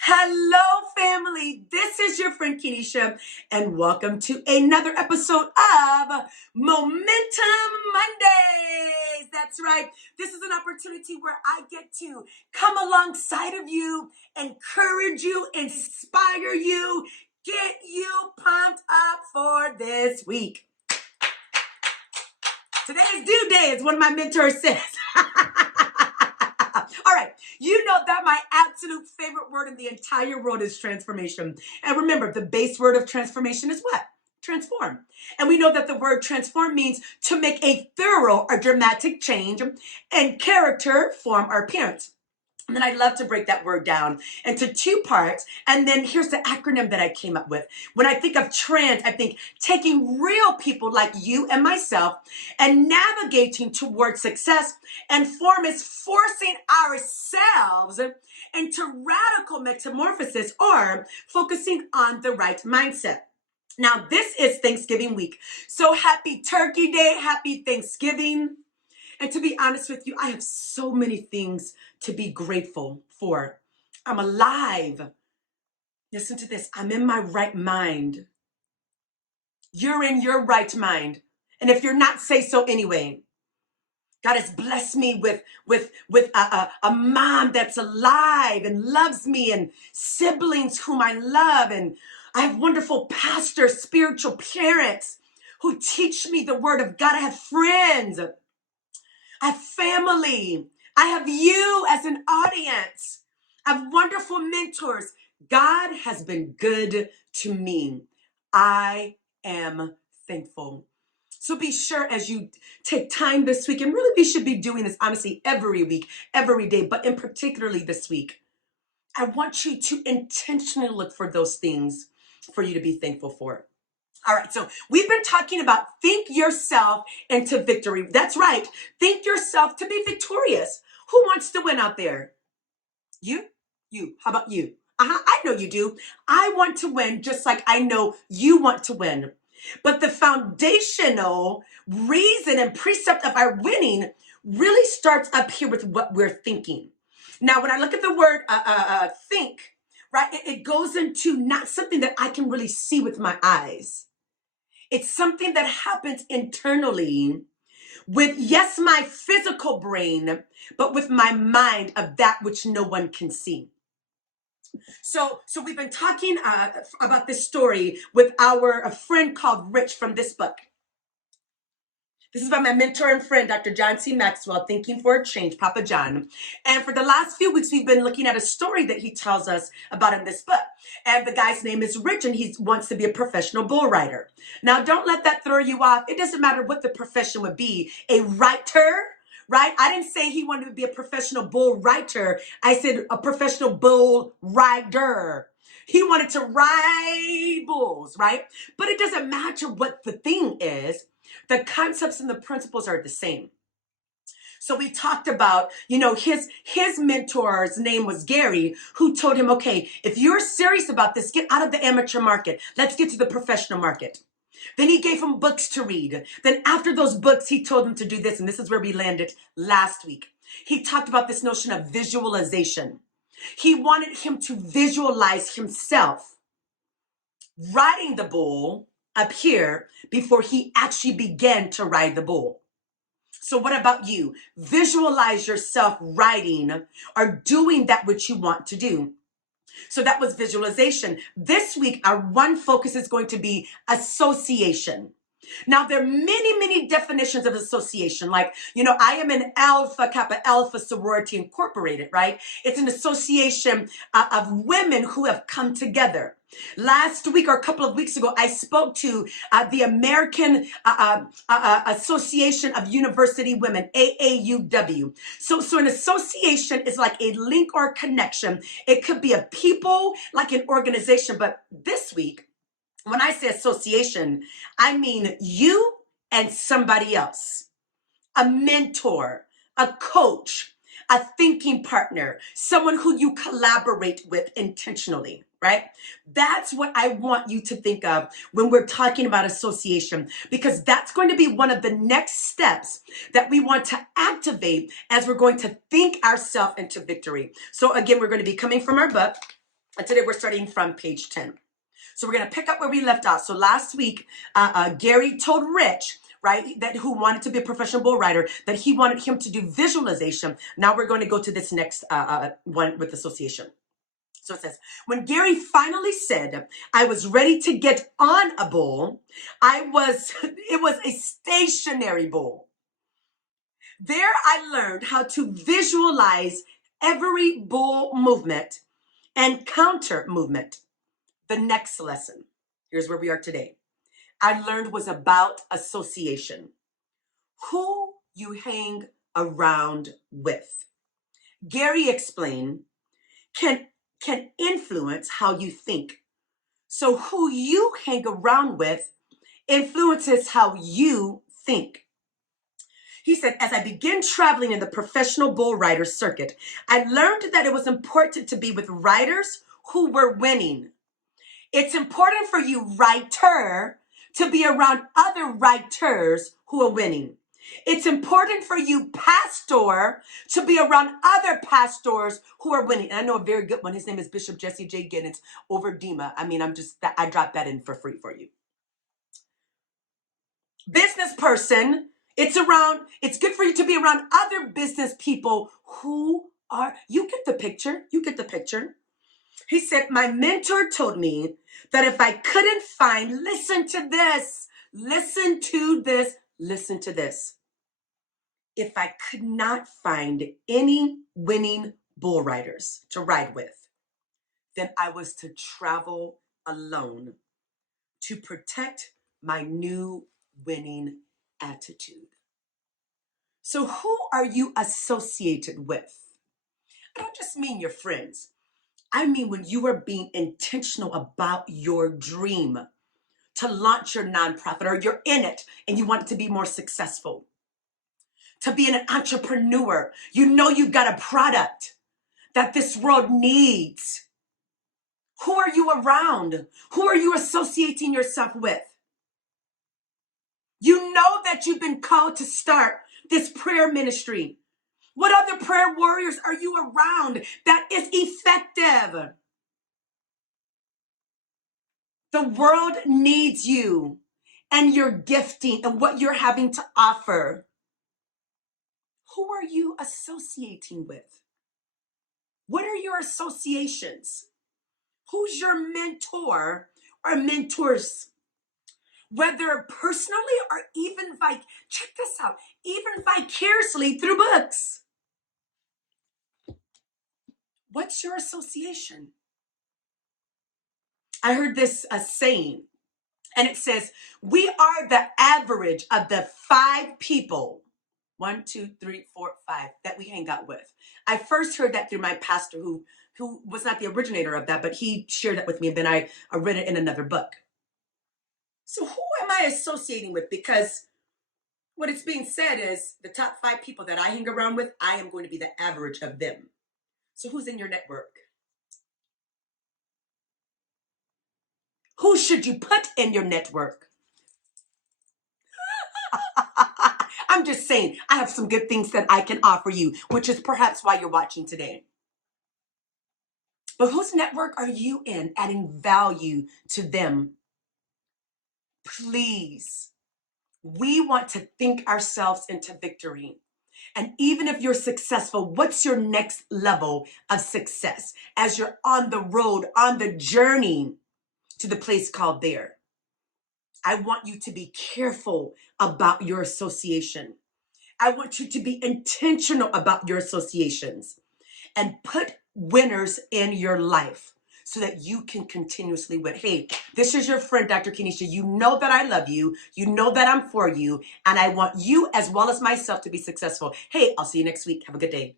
Hello, family. This is your friend Kenisha, and welcome to another episode of Momentum Mondays. That's right. This is an opportunity where I get to come alongside of you, encourage you, inspire you, get you pumped up for this week. Today is due day, as one of my mentors says. All right, you know that my absolute favorite word in the entire world is transformation. And remember, the base word of transformation is what? Transform. And we know that the word transform means to make a thorough or dramatic change in character, form, or appearance. And then I love to break that word down into two parts. And then here's the acronym that I came up with. When I think of trans, I think taking real people like you and myself and navigating towards success. And form is forcing ourselves into radical metamorphosis or focusing on the right mindset. Now, this is Thanksgiving week. So happy Turkey Day. Happy Thanksgiving. And to be honest with you, I have so many things to be grateful for. I'm alive. Listen to this. I'm in my right mind. You're in your right mind. And if you're not, say so anyway. God has blessed me with a mom that's alive and loves me, and siblings whom I love. And I have wonderful pastors, spiritual parents who teach me the word of God. I have friends. I have family. I have you as an audience. I have wonderful mentors. God has been good to me. I am thankful. So be sure as you take time this week, and really we should be doing this honestly every week, every day, but in particularly this week. I want you to intentionally look for those things for you to be thankful for. All right, so we've been talking about think yourself into victory. That's right. Think yourself to be victorious. Who wants to win out there? You? You. How about you? I know you do. I want to win just like I know you want to win. But the foundational reason and precept of our winning really starts up here with what we're thinking. Now, when I look at the word think, right, it goes into not something that I can really see with my eyes. It's something that happens internally with, yes, my physical brain, but with my mind of that which no one can see. So we've been talking about this story with a friend called Rich from this book. This is by my mentor and friend, Dr. John C. Maxwell, Thinking for a Change, Papa John. And for the last few weeks, we've been looking at a story that he tells us about in this book. And the guy's name is Rich, and he wants to be a professional bull rider. Now, don't let that throw you off. It doesn't matter what the profession would be. A writer, right? I didn't say he wanted to be a professional bull writer. I said a professional bull rider. He wanted to ride bulls, right? But it doesn't matter what the thing is. The concepts and the principles are the same. So we talked about, his mentor's name was Gary, who told him, okay, if you're serious about this, get out of the amateur market. Let's get to the professional market. Then he gave him books to read. Then after those books, he told him to do this. And this is where we landed last week. He talked about this notion of visualization. He wanted him to visualize himself riding the bull up here before he actually began to ride the bull. So what about you? Visualize yourself riding or doing that which you want to do. So that was visualization. This week, our one focus is going to be association. Now, there are many, many definitions of association. Like, I am an Alpha Kappa Alpha Sorority Incorporated, right? It's an association of women who have come together. Last week or a couple of weeks ago, I spoke to the American Association of University Women, AAUW. So an association is like a link or a connection. It could be a people, like an organization. But this week, when I say association, I mean you and somebody else, a mentor, a coach, a thinking partner, someone who you collaborate with intentionally, right? That's what I want you to think of when we're talking about association, because that's going to be one of the next steps that we want to activate as we're going to think ourselves into victory. So again, we're going to be coming from our book. And today we're starting from page 10. So we're going to pick up where we left off. So last week, Gary told Rich, right, that who wanted to be a professional bull rider, that he wanted him to do visualization. Now we're going to go to this next one with association. So it says, when Gary finally said, I was ready to get on a bull, it was a stationary bull. There I learned how to visualize every bull movement and counter movement. The next lesson, here's where we are today, I learned was about association. Who you hang around with. Gary explained, can influence how you think. So who you hang around with influences how you think. He said, as I began traveling in the professional bull rider circuit, I learned that it was important to be with riders who were winning. It's important for you, writer, to be around other writers who are winning. It's important for you, pastor, to be around other pastors who are winning. And I know a very good one. His name is Bishop Jesse J. Giddens over Dima. I mean, I dropped that in for free for you. Business person, it's good for you to be around other business people who are, you get the picture. He said, my mentor told me that if I couldn't find, listen to this. If I could not find any winning bull riders to ride with, then I was to travel alone to protect my new winning attitude. So who are you associated with? I don't just mean your friends. I mean when you are being intentional about your dream to launch your nonprofit, or you're in it and you want it to be more successful. To be an entrepreneur, you know you've got a product that this world needs. Who are you around? Who are you associating yourself with? You know that you've been called to start this prayer ministry. What other prayer warriors are you around that is effective? The world needs you and your gifting and what you're having to offer. Who are you associating with? What are your associations? Who's your mentor or mentors? Whether personally or even check this out, even vicariously through books. What's your association? I heard this saying, and it says, we are the average of the 5 people, 1, 2, 3, 4, 5, that we hang out with. I first heard that through my pastor who was not the originator of that, but he shared that with me, and then I read it in another book. So who am I associating with? Because what it's being said is the top 5 people that I hang around with, I am going to be the average of them. So who's in your network? Who should you put in your network? I'm just saying, I have some good things that I can offer you, which is perhaps why you're watching today. But whose network are you in, adding value to them? Please, we want to think ourselves into victory. And even if you're successful, what's your next level of success as you're on the road, on the journey to the place called there? I want you to be careful about your association. I want you to be intentional about your associations and put winners in your life so that you can continuously win. Hey, this is your friend, Dr. Kenesha. You know that I love you. You know that I'm for you. And I want you as well as myself to be successful. Hey, I'll see you next week. Have a good day.